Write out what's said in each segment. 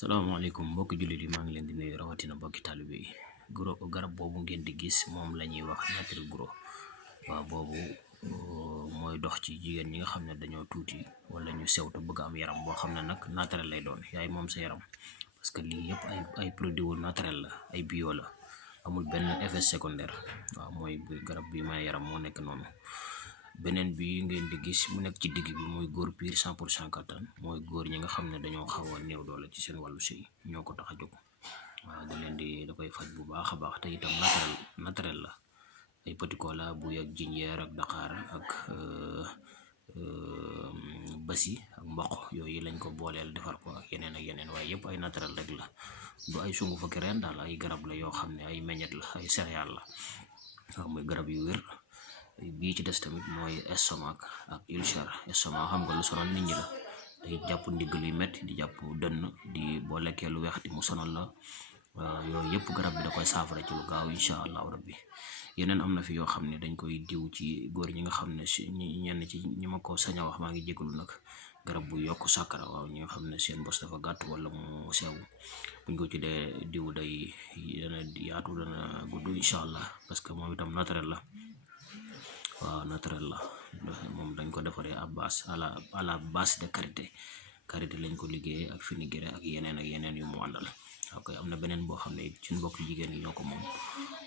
salaamaaleykum mbokki jullit yi maa ngi leen di nuyu rawatina mbokki taalibe yi garab boobu ngeen di gis moom la ñuy wax nature guro waaw boobu mooy dox ci jigéen ñi nga xam ne dañoo tuuti wala ñu sew te bëgg am yaram boo xam ne nag naturel lay doon yaay moom sa yaram parce que lii yëpp ay produit naturel la ay bio la amul benn effet secondaire waaw mooy garab bi may yaram moo nekk noonu. beneen bi ngeen di gis mu nekk ci digg bi mooy góor piir 100% kattan mooy góor ñi nga xam ne dañoo xaw a néew doole ci seen wàllu sëy ñoo ko tax a jóg waaw da koy faj bu baax a baax te itam naturel la ay petit cola buy ak jinjeer ak daqaar ak basi ak mboq yooyu lañ ko booleel defar ko ak yeneen waaye yëpp ay naturel rek la du ay sungu fakki reen daal ay garab la yoo xam ne ay meññet la ay céréales la waaw mooy garab yu wér. bii ci des tamit mooy estomac ak ulcère estomac xam nga lu sonal nit ñi la day jàpp ndigg luy metti di jàpp dënn di boo lekkee lu weex di mu sonal la yooyu yëpp garab bi da koy saafara ci lu gaaw incha allahu rabbi yeneen am na fi yoo xam ne dañ koy diw ci góor ñi nga xam ne si ñenn ci ñi ma ko sañ a wax maa ngi jégalu nag garab bu yokk sàkkara waaw ñi nga xam ne seen bos dafa gàtt wala mu sew buñ ko ci dee diw day dana yaatu dana gudd incha allah parce que moom itam naturel la waaw naturel la moom dañ ko defaree à la base de karité lañ ko liggéeyee ak fenugrec ak yeneen yu mu àndal ok am na beneen boo xam ne ci mbokk jigéen ñi ñoo ko moom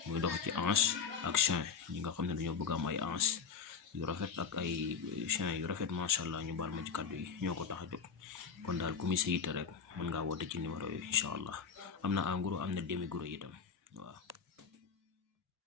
muy dox ci hanche ak chien ñi nga xam ne dañoo bëgg am ay hanche yu rafet ak ay chien yu rafet macha allah ñu baal ma ci kàddu yi ñoo ko tax a jóg kon daal ku mi sa yitte rek mën ngaa woote ci numéro yi incha allah am na en gros am na demi gros itam waaw.